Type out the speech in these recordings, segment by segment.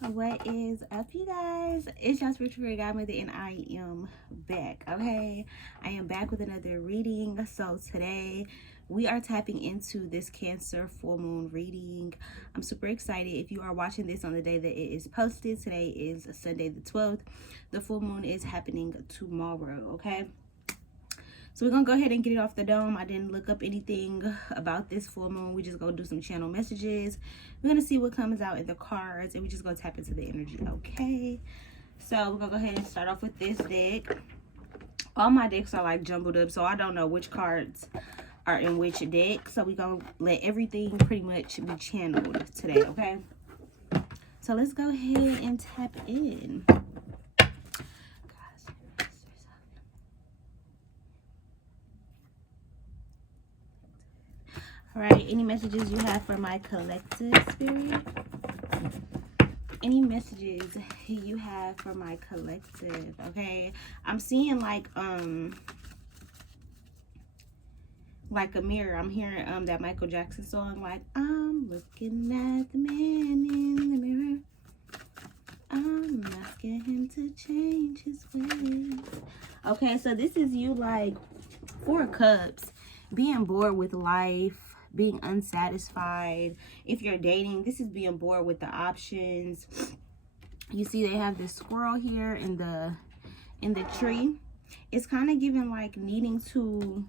What is up, you guys? It's your spiritual godmother, and I am back. Okay, I am back with another reading. So today we are tapping into this Cancer full moon reading. I'm super excited. If you are watching this on the day that it is posted, today is Sunday the 12th. The full moon is happening tomorrow. Okay. So we're gonna go ahead and get it off the dome. I didn't look up anything about this full moon. We just gonna do some channel messages. We're gonna see what comes out in the cards, and we just gonna tap into the energy. Okay. So we're gonna go ahead and start off with this deck. All my decks are like jumbled up, so I don't know which cards are in which deck. So we're gonna let everything pretty much be channeled today. Okay. So let's go ahead and tap in. All right, any messages you have for my collective spirit? Any messages you have for my collective? Okay, I'm seeing like a mirror. I'm hearing that Michael Jackson song, like I'm looking at the man in the mirror. I'm asking him to change his ways. Okay, so this is you, like, 4 of Cups, being bored with life, being unsatisfied. If you're dating, this is being bored with the options. You see they have this squirrel here in the tree. It's kind of giving like needing to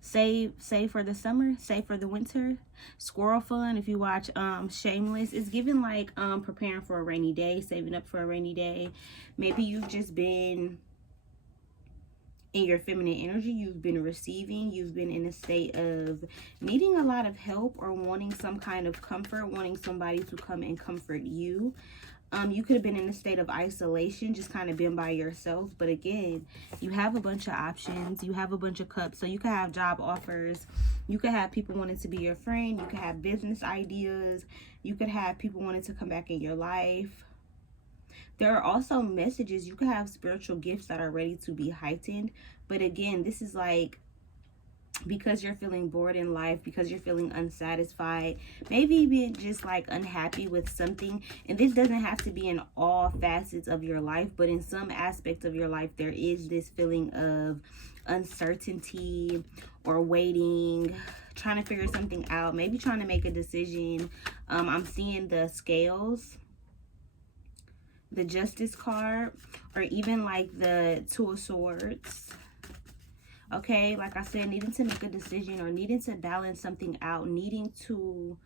save for the summer, save for the winter. Squirrel fun. If you watch Shameless, it's giving like preparing for a rainy day, saving up for a rainy day. Maybe you've just been in your feminine energy, you've been receiving, you've been in a state of needing a lot of help or wanting some kind of comfort, wanting somebody to come and comfort you. You could have been in a state of isolation, just kind of been by yourself. But again, you have a bunch of options. You have a bunch of cups. So you could have job offers. You could have people wanting to be your friend. You could have business ideas. You could have people wanting to come back in your life. There are also messages. You could have spiritual gifts that are ready to be heightened. But again, this is like because you're feeling bored in life, because you're feeling unsatisfied, maybe even just like unhappy with something. And this doesn't have to be in all facets of your life, but in some aspects of your life, there is this feeling of uncertainty or waiting, trying to figure something out, maybe trying to make a decision. I'm seeing the Scales, the Justice card, or even like the 2 of Swords. Okay, like I said, needing to make a decision or needing to balance something out, needing to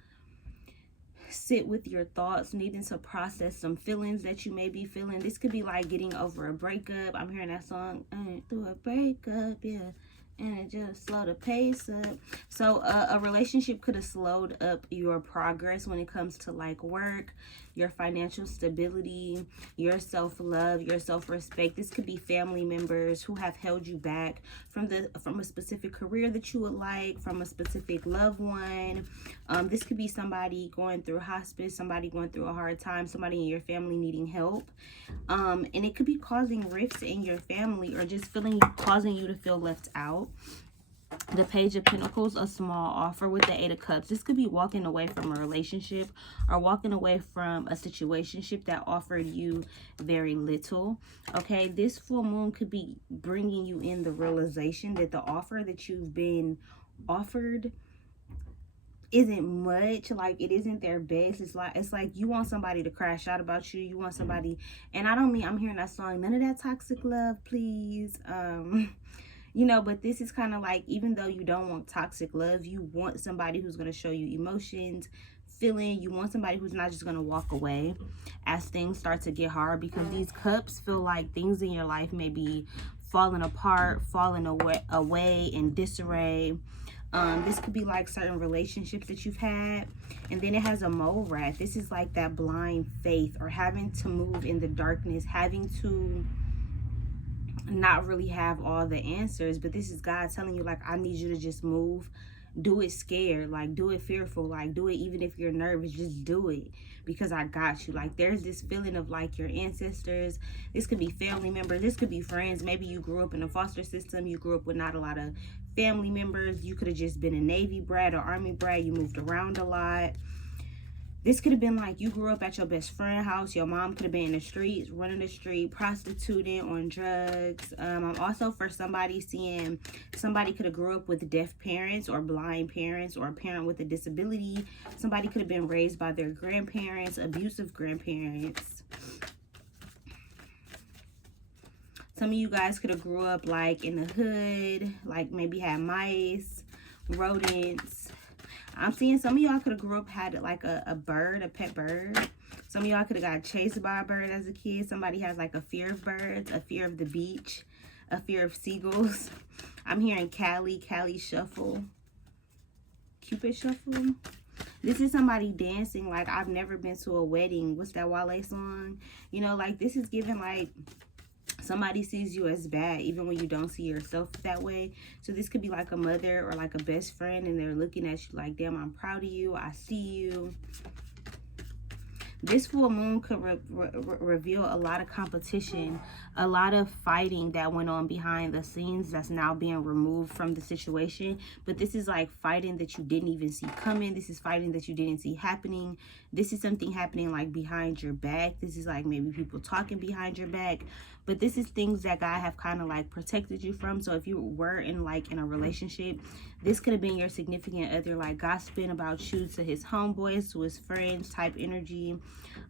sit with your thoughts, needing to process some feelings that you may be feeling. This could be like getting over a breakup. I'm hearing that song, through a breakup, yeah. And it just slowed the pace up. So a relationship could have slowed up your progress when it comes to like work, your financial stability, your self-love, your self-respect. This could be family members who have held you back from a specific career that you would like, from a specific loved one. This could be somebody going through hospice, somebody going through a hard time, somebody in your family needing help. And it could be causing rifts in your family or just causing you to feel left out. The Page of Pentacles, a small offer with the 8 of Cups. This could be walking away from a relationship or walking away from a situationship that offered you very little. Okay, this full moon could be bringing you in the realization that the offer that you've been offered isn't much. Like, it isn't their best. It's like you want somebody to crash out about you. You want somebody, and I don't mean, I'm hearing that song, none of that toxic love, please. You know, but this is kind of like, even though you don't want toxic love, you want somebody who's going to show you emotions, feeling. You want somebody who's not just going to walk away as things start to get hard, because these cups feel like things in your life may be falling apart, falling away in disarray. This could be like certain relationships that you've had. And then it has a mole rat. This is like that blind faith, or having to move in the darkness, having to not really have all the answers. But this is God telling you, like, I need you to just move. Do it scared, like do it fearful, like do it even if you're nervous, just do it because I got you. Like, there's this feeling of like your ancestors. This could be family members, this could be friends. Maybe you grew up in a foster system, you grew up with not a lot of family members. You could have just been a Navy brat or Army brat. You moved around a lot. This could have been like you grew up at your best friend's house. Your mom could have been in the streets, running the street, prostituting, on drugs. I'm also, for somebody, seeing somebody could have grew up with deaf parents or blind parents, or a parent with a disability. Somebody could have been raised by their grandparents, abusive grandparents. Some of you guys could have grew up like in the hood, like maybe had mice, rodents. I'm seeing some of y'all could have grew up, had like a bird, a pet bird. Some of y'all could have got chased by a bird as a kid. Somebody has like a fear of birds, a fear of the beach, a fear of seagulls. I'm hearing Cali shuffle, Cupid shuffle. This is somebody dancing like I've never been to a wedding. What's that Wale song? You know, like this is giving like somebody sees you as bad even when you don't see yourself that way. So this could be like a mother or like a best friend, and they're looking at you like, damn, I'm proud of you, I see you. This full moon could reveal a lot of competition, a lot of fighting that went on behind the scenes that's now being removed from the situation. But this is like fighting that you didn't even see coming. This is fighting that you didn't see happening. This is something happening like behind your back. This is like maybe people talking behind your back. But this is things that God have kind of like protected you from. So if you were in a relationship, this could have been your significant other like gossiping about you to his homeboys, to his friends type energy.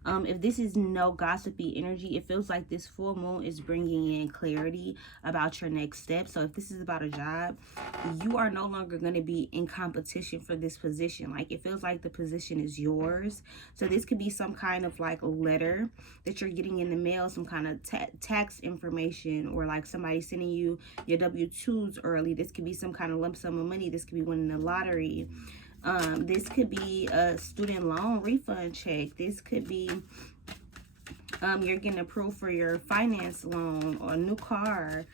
If this is no gossipy energy, it feels like this full moon is bringing in clarity about your next step. So if this is about a job, you are no longer going to be in competition for this position. Like it feels like the position is yours. So this could be some kind of like letter that you're getting in the mail, some kind of tax information, or like somebody sending you your W-2s early. This could be some kind of lump sum of money. This could be winning the lottery. This could be a student loan refund check. This could be you're getting approved for your finance loan or a new car,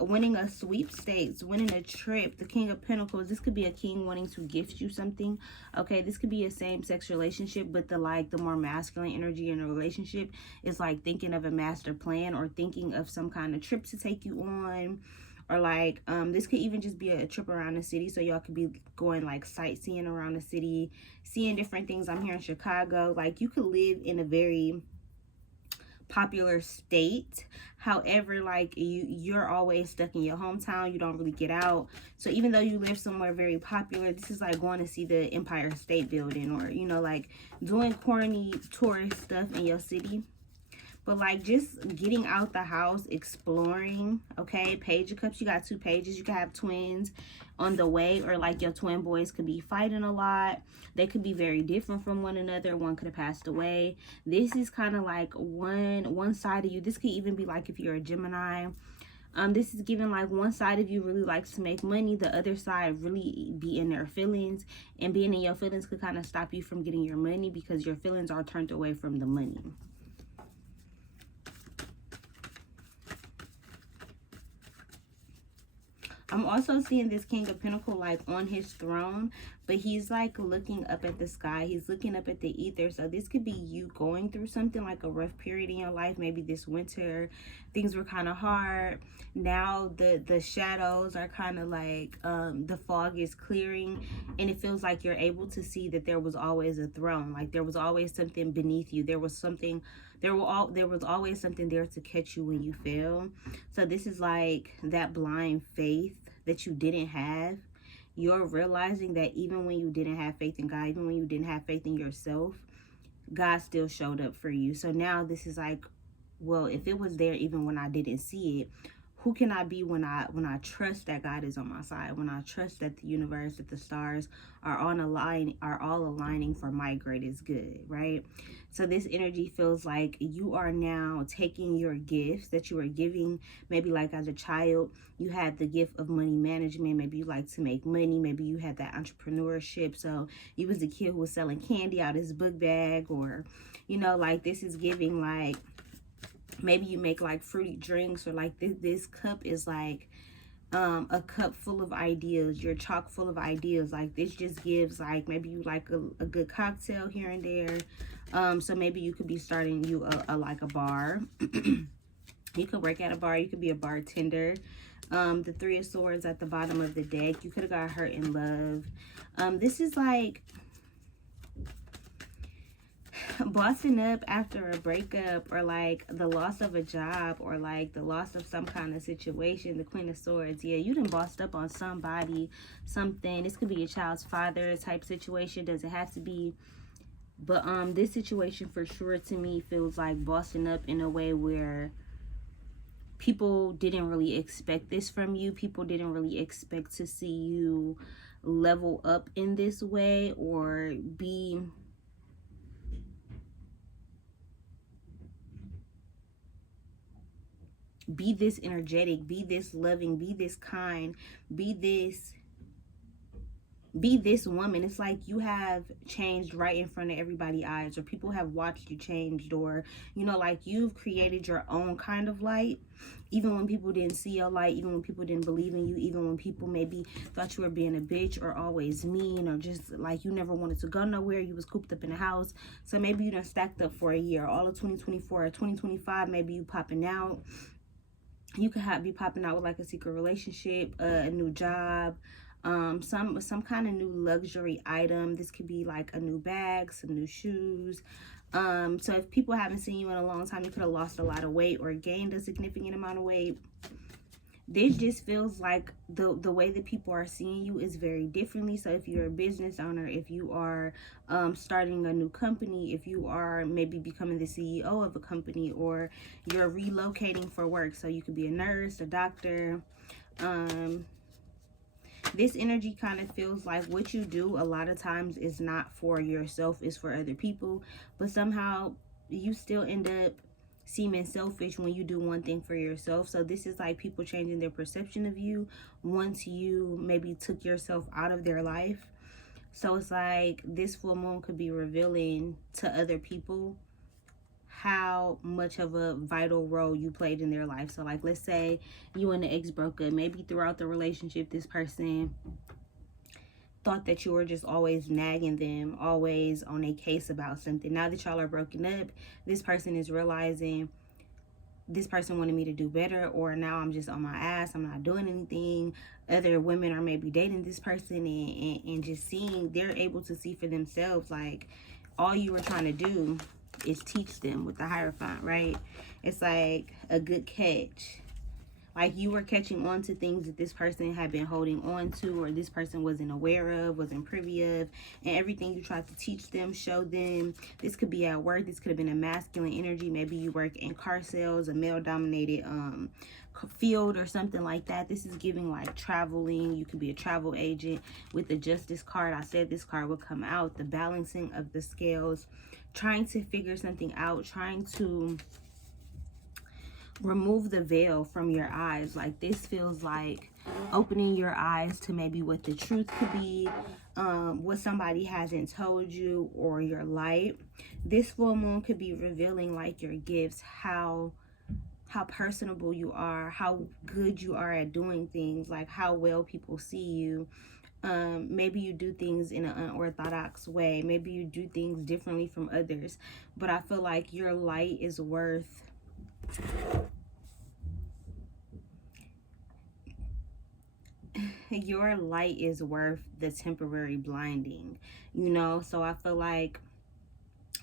winning a sweepstakes, winning a trip. The King of Pentacles, this could be a king wanting to gift you something. Okay, this could be a same-sex relationship, but the more masculine energy in a relationship is like thinking of a master plan or thinking of some kind of trip to take you on. Or like this could even just be a trip around the city, so y'all could be going like sightseeing around the city, seeing different things. I'm here in Chicago. Like you could live in a very popular state, however, like you're always stuck in your hometown. You don't really get out. So even though you live somewhere very popular, this is like going to see the Empire State Building, or you know, like doing corny tourist stuff in your city. But like just getting out the house, exploring. Okay, Page of Cups, you got 2 pages. You could have twins on the way, or like your twin boys could be fighting a lot. They could be very different from one another. One could have passed away. This is kind of like one side of you. This could even be like if you're a Gemini. This is giving like one side of you really likes to make money, the other side really be in their feelings, and being in your feelings could kind of stop you from getting your money because your feelings are turned away from the money. I'm also seeing this King of Pentacles like on his throne, but he's like looking up at the sky. He's looking up at the ether. So this could be you going through something like a rough period in your life. Maybe this winter things were kind of hard. Now the shadows are kind of like the fog is clearing, and it feels like you're able to see that there was always a throne. Like there was always something beneath you. There was always something there to catch you when you fell. So this is like that blind faith that you didn't have. You're realizing that even when you didn't have faith in God, even when you didn't have faith in yourself, God still showed up for you. So now this is like, well, if it was there even when I didn't see it, who can I be when I trust that God is on my side, when I trust that the universe, that the stars are all aligning for my greatest good, right? So this energy feels like you are now taking your gifts that you were giving. Maybe like as a child, you had the gift of money management. Maybe you like to make money. Maybe you had that entrepreneurship. So you was the kid who was selling candy out his book bag, or, you know, like this is giving like, maybe you make like fruity drinks, or like this cup is like a cup full of ideas. You're chock full of ideas. Like this just gives like, maybe you like a good cocktail here and there. So maybe you could be starting like a bar. You could work at a bar. You could be a bartender. The 3 of Swords at the bottom of the deck. You could have got hurt in love. This is like, bossing up after a breakup, or like the loss of a job, or like the loss of some kind of situation. The Queen of Swords, yeah, you done bossed up on somebody, something. This could be a child's father type situation, doesn't have to be. But this situation for sure to me feels like bossing up in a way where people didn't really expect this from you. People didn't really expect to see you level up in this way, or be this energetic, be this loving, be this kind, be this woman. It's like you have changed right in front of everybody's eyes, or people have watched you changed, or like you've created your own kind of light, even when people didn't see your light, even when people didn't believe in you, even when people maybe thought you were being a bitch, or always mean, or just like you never wanted to go nowhere, you was cooped up in the house. So maybe you done stacked up for a year, all of 2024 or 2025, maybe you popping out. You could be popping out with like a secret relationship, a new job, some kind of new luxury item. This could be like a new bag, some new shoes. So if people haven't seen you in a long time, you could have lost a lot of weight or gained a significant amount of weight. This just feels like the way that people are seeing you is very differently. So if you're a business owner, if you are starting a new company, if you are maybe becoming the CEO of a company, or you're relocating for work, so you could be a nurse, a doctor. This energy kind of feels like what you do a lot of times is not for yourself, it's for other people, but somehow you still end up seeming selfish when you do one thing for yourself. So this is like people changing their perception of you once you maybe took yourself out of their life. So it's like this full moon could be revealing to other people how much of a vital role you played in their life. So like, let's say you and the ex broke up. Maybe throughout the relationship, this person thought that you were just always nagging them, always on a case about something. Now that y'all are broken up, this person is realizing this person wanted me to do better, or now I'm just on my ass, I'm not doing anything. Other women are maybe dating this person, and just seeing, they're able to see for themselves, like all you were trying to do is teach them with the Hierophant, right? It's like a good catch. Like you were catching on to things that this person had been holding on to, or this person wasn't aware of, wasn't privy of, and everything you tried to teach them, show them. This could be at work. This could have been a masculine energy. Maybe you work in car sales, a male-dominated field or something like that. This is giving like traveling. You could be a travel agent. With the Justice card, I said this card would come out. The balancing of the scales, trying to figure something out, trying to remove the veil from your eyes. Like this feels like opening your eyes to maybe what the truth could be, what somebody hasn't told you, or your light. This full moon could be revealing like your gifts, how personable you are, how good you are at doing things, like how well people see you. Maybe you do things in an unorthodox way, maybe you do things differently from others, but I feel like your light is worth the temporary blinding, so I feel like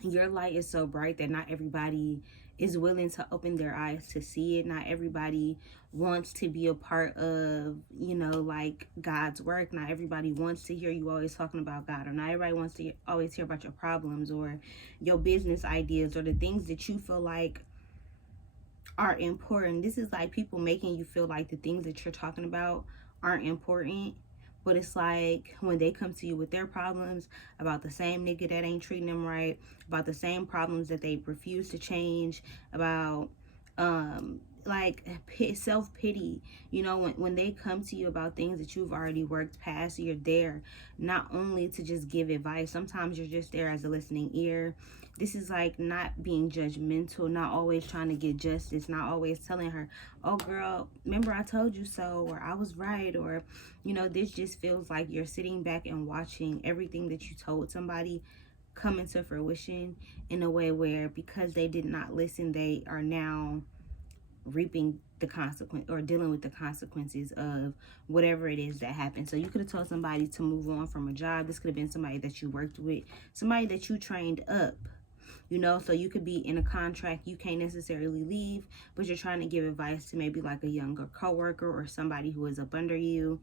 your light is so bright that not everybody is willing to open their eyes to see it. Not everybody wants to be a part of, like God's work. Not everybody wants to hear you always talking about God, or not everybody wants to always hear about your problems or your business ideas or the things that you feel like are important. This is like people making you feel like the things that you're talking about aren't important. But it's like when they come to you with their problems about the same nigga that ain't treating them right, about the same problems that they refuse to change, about like self-pity, when they come to you about things that you've already worked past, you're there not only to just give advice, sometimes you're just there as a listening ear. This is like not being judgmental, not always trying to get justice, not always telling her, oh girl, remember I told you so, or I was right, or this just feels like you're sitting back and watching everything that you told somebody come into fruition in a way where, because they did not listen, they are now reaping the consequence, or dealing with the consequences of whatever it is that happened. So you could have told somebody to move on from a job. This could have been somebody that you worked with, somebody that you trained up. you know. So you could be in a contract you can't necessarily leave, but you're trying to give advice to maybe like a younger coworker or somebody who is up under you.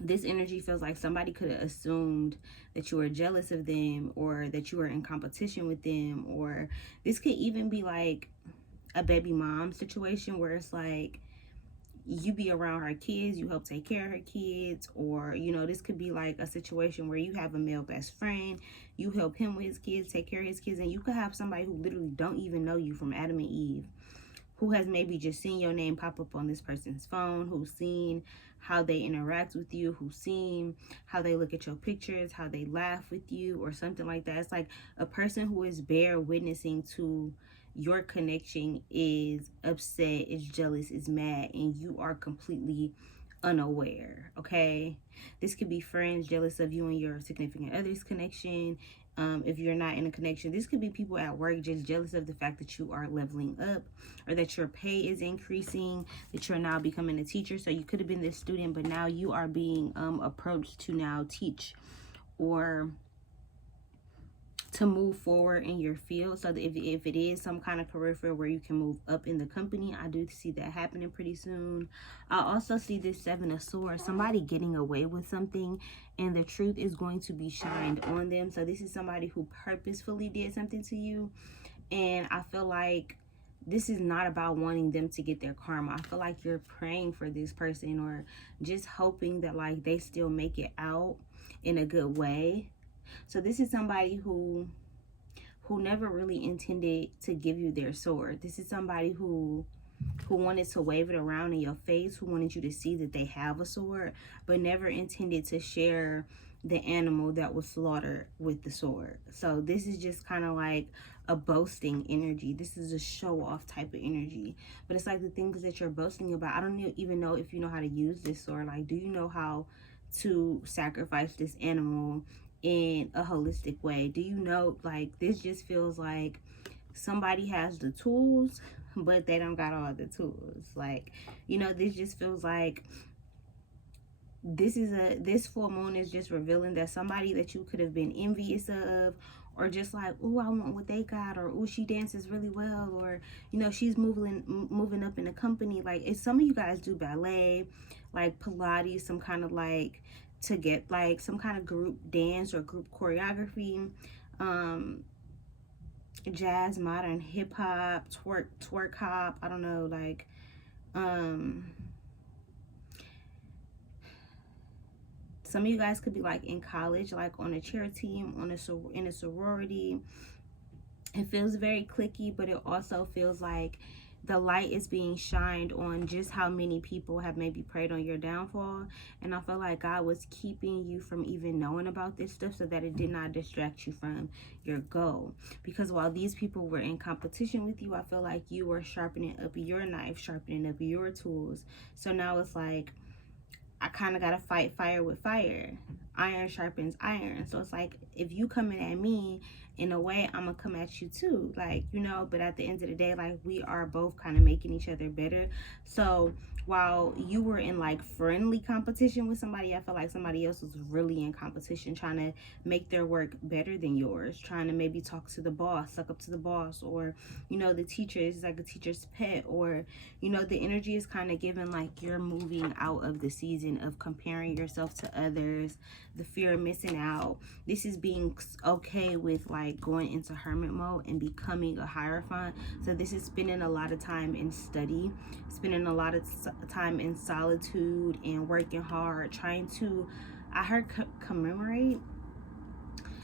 This energy feels like somebody could have assumed that you were jealous of them, or that you were in competition with them, or this could even be like a baby mom situation where it's like you be around her kids, you help take care of her kids, or you know, this could be like a situation where you have a male best friend, you help him with his kids, take care of his kids, and you could have somebody who literally don't even know you from Adam and Eve, who has maybe just seen your name pop up on this person's phone, who's seen how they interact with you, who's seen how they look at your pictures, how they laugh with you, or something like that. It's like a person who is bear witnessing to your connection is upset, is jealous, is mad, and you are completely unaware. Okay, this could be friends jealous of you and your significant other's connection. If you're not in a connection, this could be people at work just jealous of the fact that you are leveling up, or that your pay is increasing, that you're now becoming a teacher. So you could have been this student, but now you are being approached to now teach, or to move forward in your field. So that if it is some kind of career field where you can move up in the company, I do see that happening pretty soon. I also see this Seven of Swords, somebody getting away with something and the truth is going to be shined on them. So this is somebody who purposefully did something to you, and I feel like this is not about wanting them to get their karma. I feel like you're praying for this person, or just hoping that like they still make it out in a good way. So this is somebody who never really intended to give you their sword. This is somebody who wanted to wave it around in your face, who wanted you to see that they have a sword, but never intended to share the animal that was slaughtered with the sword. So this is just kind of like a boasting energy. This is a show off type of energy. But it's like the things that you're boasting about, I don't even know if you know how to use this sword. Like, do you know how to sacrifice this animal in a holistic way? Do you know, like, this just feels like somebody has the tools, but they don't got all the tools. Like, you know, this just feels like this full moon is just revealing that somebody that you could have been envious of, or just like, oh, I want what they got, or oh, she dances really well, or you know, she's moving up in a company. Like, if some of you guys do ballet, like Pilates, some kind of like to get like some kind of group dance or group choreography, jazz, modern, hip hop, twerk hop, I don't know, like some of you guys could be like in college, like on a cheer team, in a sorority. It feels very cliquey, but it also feels like the light is being shined on just how many people have maybe preyed on your downfall. And I feel like God was keeping you from even knowing about this stuff so that it did not distract you from your goal. Because while these people were in competition with you, I feel like you were sharpening up your knife, sharpening up your tools. So now it's like, I kind of got to fight fire with fire. Iron sharpens iron. So it's like, if you coming at me, in a way, I'm going to come at you too. Like, you know, but at the end of the day, like, we are both kind of making each other better. So while you were in like friendly competition with somebody, I feel like somebody else was really in competition, trying to make their work better than yours, trying to maybe talk to the boss, suck up to the boss, or, you know, the teacher is like a teacher's pet, or, you know, the energy is kind of given like you're moving out of the season of comparing yourself to others, the fear of missing out. This is being okay with like going into hermit mode and becoming a Hierophant. So this is spending a lot of time in study, spending a lot of time in solitude and working hard, trying to, I heard commemorate.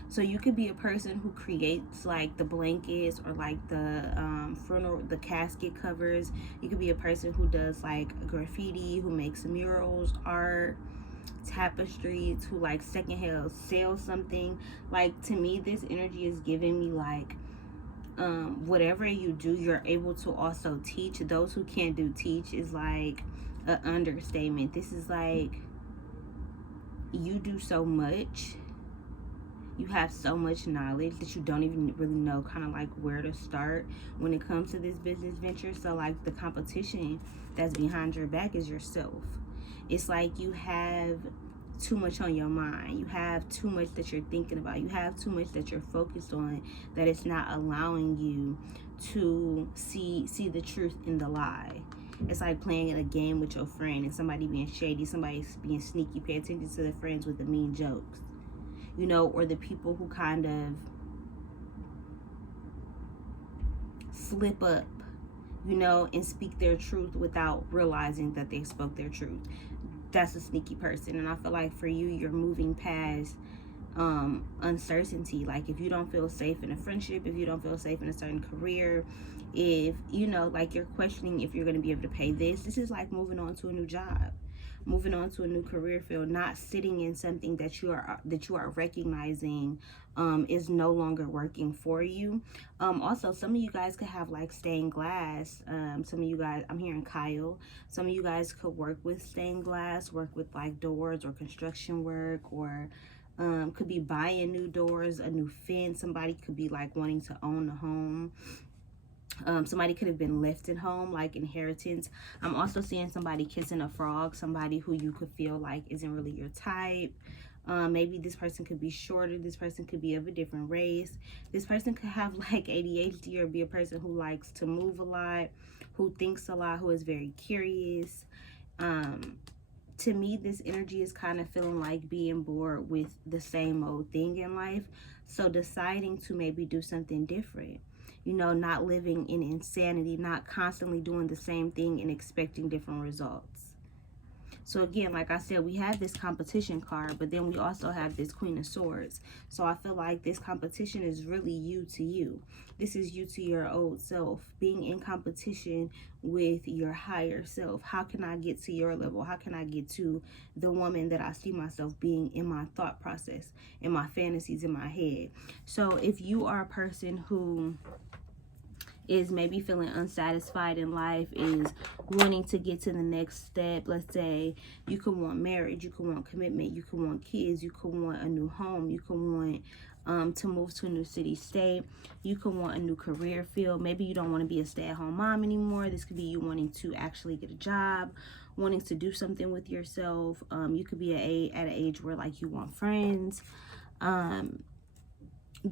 So you could be a person who creates like the blankets, or like the funeral, the casket covers. You could be a person who does like graffiti, who makes murals, art, tapestries, who like secondhand sells something. Like, to me, this energy is giving me like whatever you do, you're able to also teach. Those who can't do teach is like an understatement. This is like, you do so much, you have so much knowledge that you don't even really know kind of like where to start when it comes to this business venture. So like, the competition that's behind your back is yourself. It's like you have too much on your mind. You have too much that you're thinking about. You have too much that you're focused on, that it's not allowing you to see the truth in the lie. It's like playing a game with your friend and somebody being shady, somebody's being sneaky. Pay attention to the friends with the mean jokes, you know, or the people who kind of slip up, you know, and speak their truth without realizing that they spoke their truth. That's a sneaky person. And I feel like for you, you're moving past uncertainty. Like if you don't feel safe in a friendship, if you don't feel safe in a certain career, if you know, like you're questioning if you're going to be able to pay this is like moving on to a new job, moving on to a new career field, not sitting in something that you are recognizing is no longer working for you. Also, some of you guys could have like stained glass. Some of you guys, I'm hearing Kyle, some of you guys could work with stained glass, work with like doors or construction work, or could be buying new doors, a new fence. Somebody could be like wanting to own a home. Somebody could have been left at home, like inheritance. I'm also seeing somebody kissing a frog, somebody who you could feel like isn't really your type. Maybe this person could be shorter. This person could be of a different race. This person could have like ADHD or be a person who likes to move a lot, who thinks a lot, who is very curious. To me, this energy is kind of feeling like being bored with the same old thing in life. So deciding to maybe do something different. You know, not living in insanity, not constantly doing the same thing and expecting different results. So again, like I said, we have this competition card, but then we also have this Queen of Swords. So I feel like this competition is really you to you. This is you to your old self, being in competition with your higher self. How can I get to your level? How can I get to the woman that I see myself being in my thought process, in my fantasies, in my head? So if you are a person who is maybe feeling unsatisfied in life, is wanting to get to the next step, let's say you could want marriage, you could want commitment, you could want kids, you could want a new home, you could want to move to a new city, state, you could want a new career field. Maybe you don't want to be a stay-at-home mom anymore. This could be you wanting to actually get a job, wanting to do something with yourself. You could be at an age where like you want friends.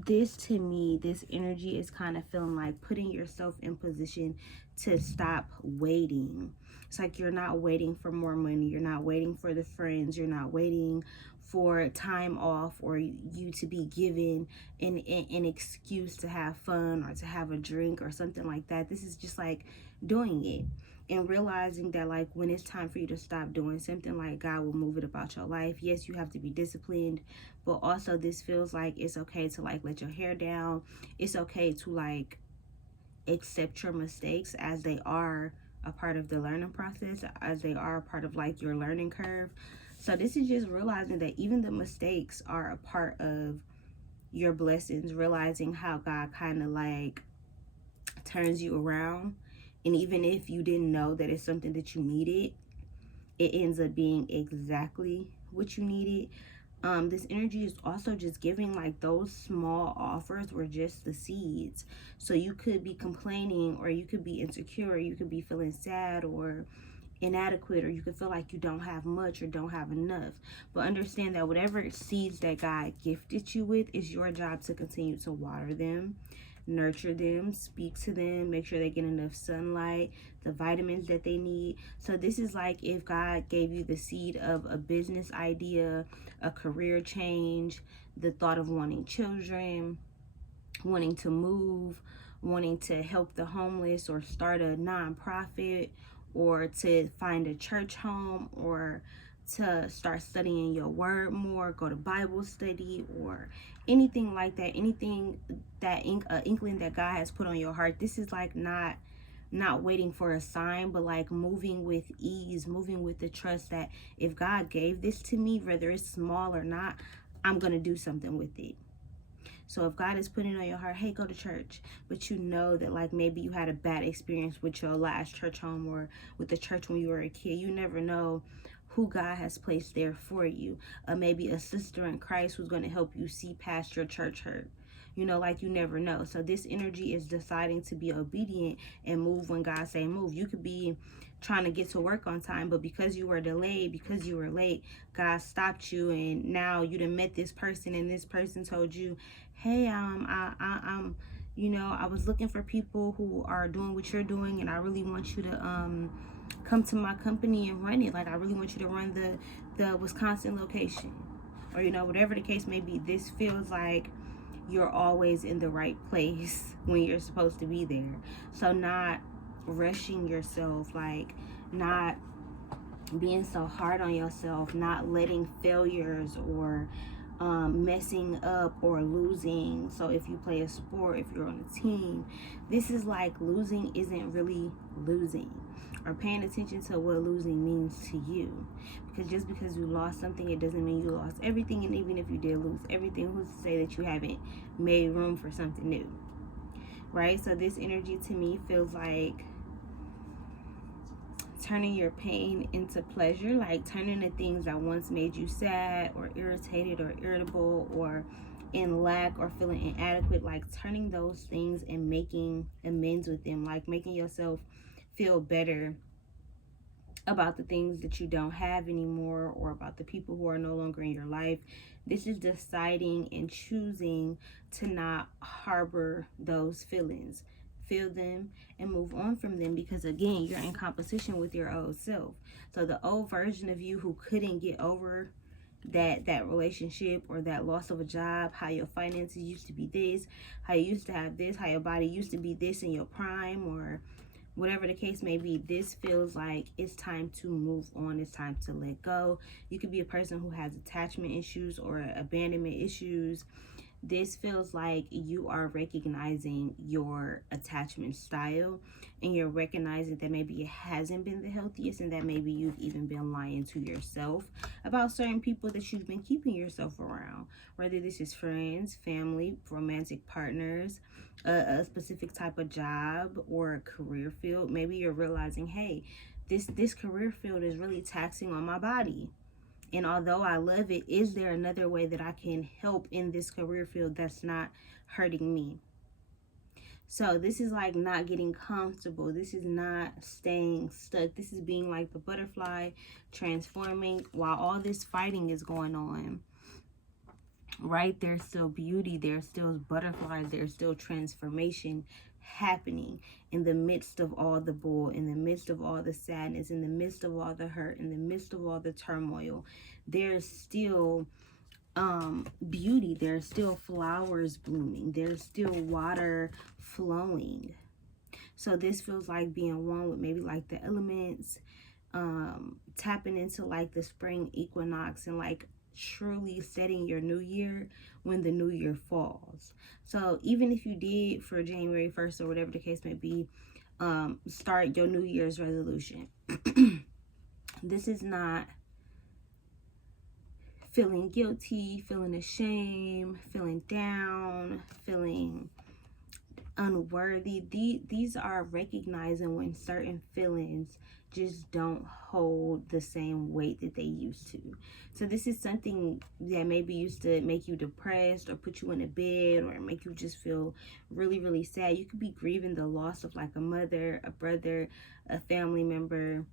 This to me, this energy is kind of feeling like putting yourself in position to stop waiting. It's like you're not waiting for more money, you're not waiting for the friends, you're not waiting for time off or you to be given an excuse to have fun or to have a drink or something like that. This is just like doing it and realizing that like when it's time for you to stop doing something, like God will move it about your life. Yes, you have to be disciplined, but also this feels like it's okay to like let your hair down. It's okay to like accept your mistakes as they are a part of the learning process, as they are a part of like your learning curve. So this is just realizing that even the mistakes are a part of your blessings, realizing how God kind of like turns you around. And even if you didn't know that it's something that you needed, it ends up being exactly what you needed. This energy is also just giving like those small offers were just the seeds. So you could be complaining, or you could be insecure, you could be feeling sad or inadequate, or you could feel like you don't have much or don't have enough. But understand that whatever seeds that God gifted you with, is your job to continue to water them, nurture them, speak to them, make sure they get enough sunlight, the vitamins that they need. So this is like if God gave you the seed of a business idea, a career change, the thought of wanting children, wanting to move, wanting to help the homeless, or start a nonprofit, or to find a church home, or to start studying your word more, go to Bible study, or anything like that, anything that inkling that God has put on your heart. This is like not waiting for a sign, but like moving with ease, moving with the trust that if God gave this to me, whether it's small or not, I'm gonna do something with it. So if God is putting on your heart, hey, go to church, but you know that like maybe you had a bad experience with your last church home or with the church when you were a kid, you never know who God has placed there for you. Maybe a sister in Christ who's going to help you see past your church hurt. you know, like you never know. So this energy is deciding to be obedient and move when God say move. You could be trying to get to work on time, but because you were delayed, because you were late, God stopped you, and now you done met this person, and this person told you, hey, I'm you know, I was looking for people who are doing what you're doing, and I really want you to come to my company and run it. Like, I really want you to run the Wisconsin location, or, you know, whatever the case may be. This feels like you're always in the right place when you're supposed to be there. So not rushing yourself, like not being so hard on yourself, not letting failures or messing up or losing. So if you play a sport, if you're on a team, this is like losing isn't really losing, or paying attention to what losing means to you. Because just because you lost something, it doesn't mean you lost everything. And even if you did lose everything, who's to say that you haven't made room for something new, right? So this energy to me feels like turning your pain into pleasure, like turning the things that once made you sad or irritated or irritable or in lack or feeling inadequate, like turning those things and making amends with them, like making yourself feel better about the things that you don't have anymore, or about the people who are no longer in your life. This is deciding and choosing to not harbor those feelings. Feel them and move on from them, because again, you're in competition with your old self. So the old version of you who couldn't get over that relationship or that loss of a job, how your finances used to be this, how you used to have this, how your body used to be this in your prime, or whatever the case may be, this feels like it's time to move on. It's time to let go. You could be a person who has attachment issues or abandonment issues. This feels like you are recognizing your attachment style, and you're recognizing that maybe it hasn't been the healthiest, and that maybe you've even been lying to yourself about certain people that you've been keeping yourself around, whether this is friends, family, romantic partners, a specific type of job or a career field. Maybe you're realizing, hey, this career field is really taxing on my body, and although I love it, is there another way that I can help in this career field that's not hurting me? So this is like not getting comfortable. This is not staying stuck. This is being like the butterfly, transforming while all this fighting is going on. Right? There's still beauty. There's still butterflies. There's still transformation happening in the midst of all the bull, in the midst of all the sadness, in the midst of all the hurt, in the midst of all the turmoil. There's still beauty. There's still flowers blooming. There's still water flowing. So this feels like being one with maybe like the elements, tapping into like the spring equinox, and like truly setting your new year when the new year falls. So even if you did for January 1st or whatever the case may be, start your New Year's resolution. This is not feeling guilty, feeling ashamed, feeling down, feeling unworthy. These are recognizing when certain feelings just don't hold the same weight that they used to. So this is something that maybe used to make you depressed or put you in a bed or make you just feel really, really sad. You could be grieving the loss of like a mother, a brother, a family member,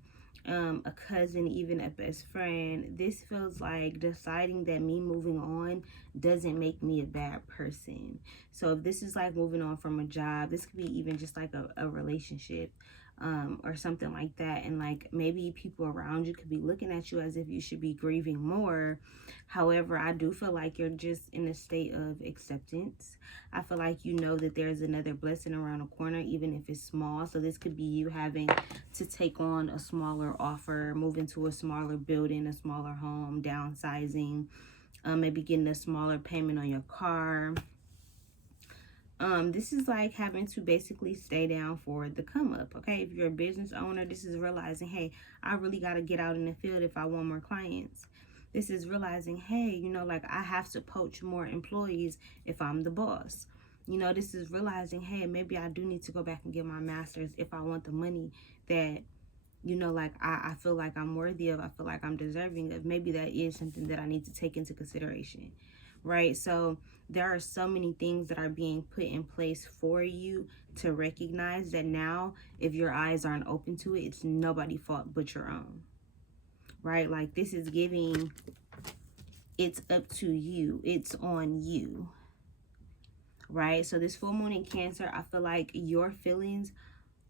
a cousin, even a best friend. This feels like deciding that me moving on doesn't make me a bad person. So if this is like moving on from a job, this could be even just like a relationship, or something like that. And like maybe people around you could be looking at you as if you should be grieving more. However, I do feel like you're just in a state of acceptance. I feel like you know that there's another blessing around the corner, even if it's small. So this could be you having to take on a smaller offer, move into a smaller building, a smaller home, downsizing, maybe getting a smaller payment on your car. This is like having to basically stay down for the come up. Okay, if you're a business owner, this is realizing, hey, I really got to get out in the field if I want more clients. This is realizing, hey, you know, like I have to poach more employees if I'm the boss. You know, this is realizing, hey, maybe I do need to go back and get my master's if I want the money that, you know, like I feel like I'm worthy of, I feel like I'm deserving of. Maybe that is something that I need to take into consideration. right? So there are so many things that are being put in place for you to recognize that now, if your eyes aren't open to it, it's nobody's fault but your own, right? Like, this is giving, it's up to you, it's on you, right? So this full moon in Cancer, I feel like your feelings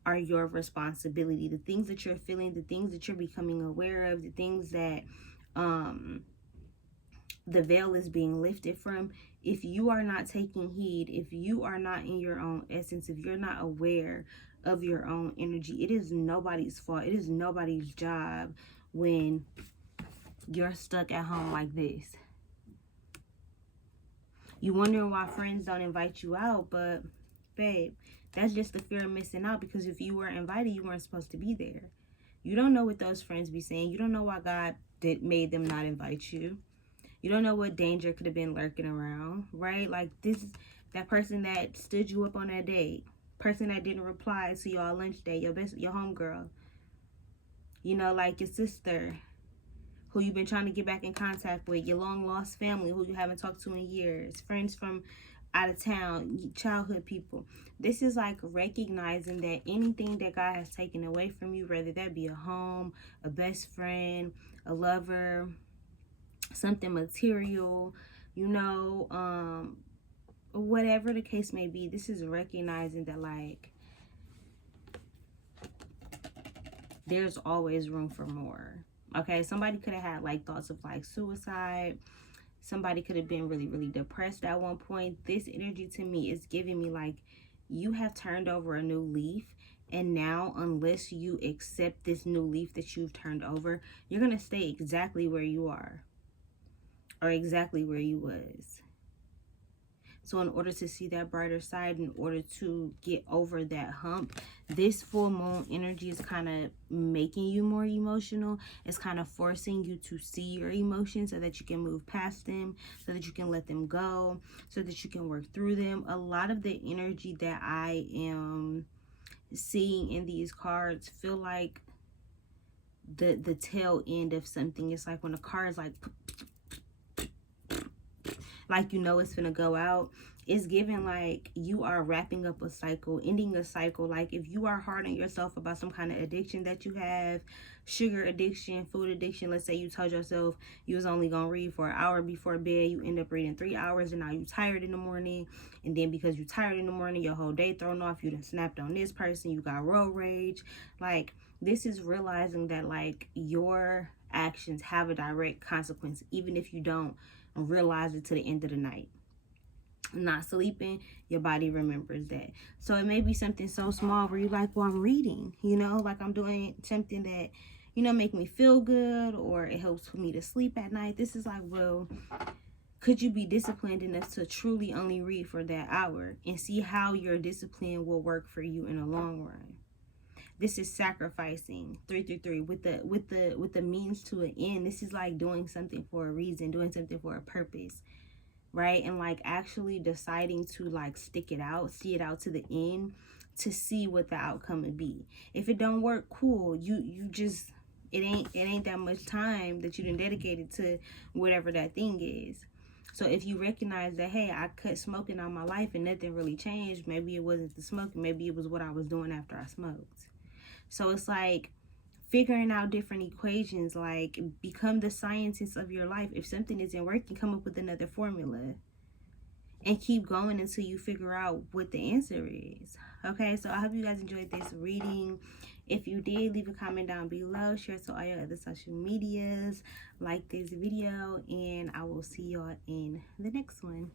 are your responsibility. The things that you're feeling, the things that you're becoming aware of, the things that the veil is being lifted from, if you are not taking heed, if you are not in your own essence, if you're not aware of your own energy, it is nobody's fault. It is nobody's job when you're stuck at home like this. You wondering why friends don't invite you out, but babe, that's just the fear of missing out, because if you were invited, you weren't supposed to be there. You don't know what those friends be saying. You don't know why God made them not invite you. You don't know what danger could have been lurking around, right? Like, this is that person that stood you up on that date, person that didn't reply to your lunch date, your homegirl, you know, like your sister who you've been trying to get back in contact with, your long lost family who you haven't talked to in years, friends from out of town, childhood people. This is like recognizing that anything that God has taken away from you, whether that be a home, a best friend, a lover, something material, you know, whatever the case may be, this is recognizing that, like, there's always room for more. Okay, somebody could have had like thoughts of like suicide. Somebody could have been really, really depressed at one point. This energy to me is giving me like you have turned over a new leaf, and now unless you accept this new leaf that you've turned over, you're going to stay exactly where you are or exactly where you was. So in order to see that brighter side, in order to get over that hump, this full moon energy is kind of making you more emotional. It's kind of forcing you to see your emotions so that you can move past them, so that you can let them go, so that you can work through them. A lot of the energy that I am seeing in these cards feel like the tail end of something. It's like when a car is like, you know, it's gonna go out. It's giving like you are wrapping up a cycle, ending a cycle. Like, if you are hard on yourself about some kind of addiction that you have, sugar addiction, food addiction, let's say you told yourself you was only gonna read for an hour before bed, you end up reading 3 hours, and now you tired in the morning, and then because you tired in the morning, your whole day thrown off, you done snapped on this person, you got road rage. Like, this is realizing that like your actions have a direct consequence, even if you don't realize it to the end of the night. Not sleeping, your body remembers that. So it may be something so small where you're like, well, I'm reading, you know, like I'm doing something that, you know, make me feel good, or it helps me to sleep at night. This is like, well, could you be disciplined enough to truly only read for that hour and see how your discipline will work for you in the long run? This is sacrificing 333 with the means to an end. This is like doing something for a reason, doing something for a purpose, right? And like actually deciding to like stick it out, see it out to the end, to see what the outcome would be. If it don't work, cool. You just, it ain't that much time that you done dedicated to whatever that thing is. So if you recognize that, hey, I cut smoking out of my life and nothing really changed, maybe it wasn't the smoking, maybe it was what I was doing after I smoked. So it's like figuring out different equations, like become the scientist of your life. If something isn't working, come up with another formula and keep going until you figure out what the answer is. Okay, so I hope you guys enjoyed this reading. If you did, leave a comment down below, share it to all your other social medias, like this video, and I will see y'all in the next one.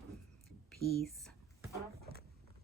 Peace.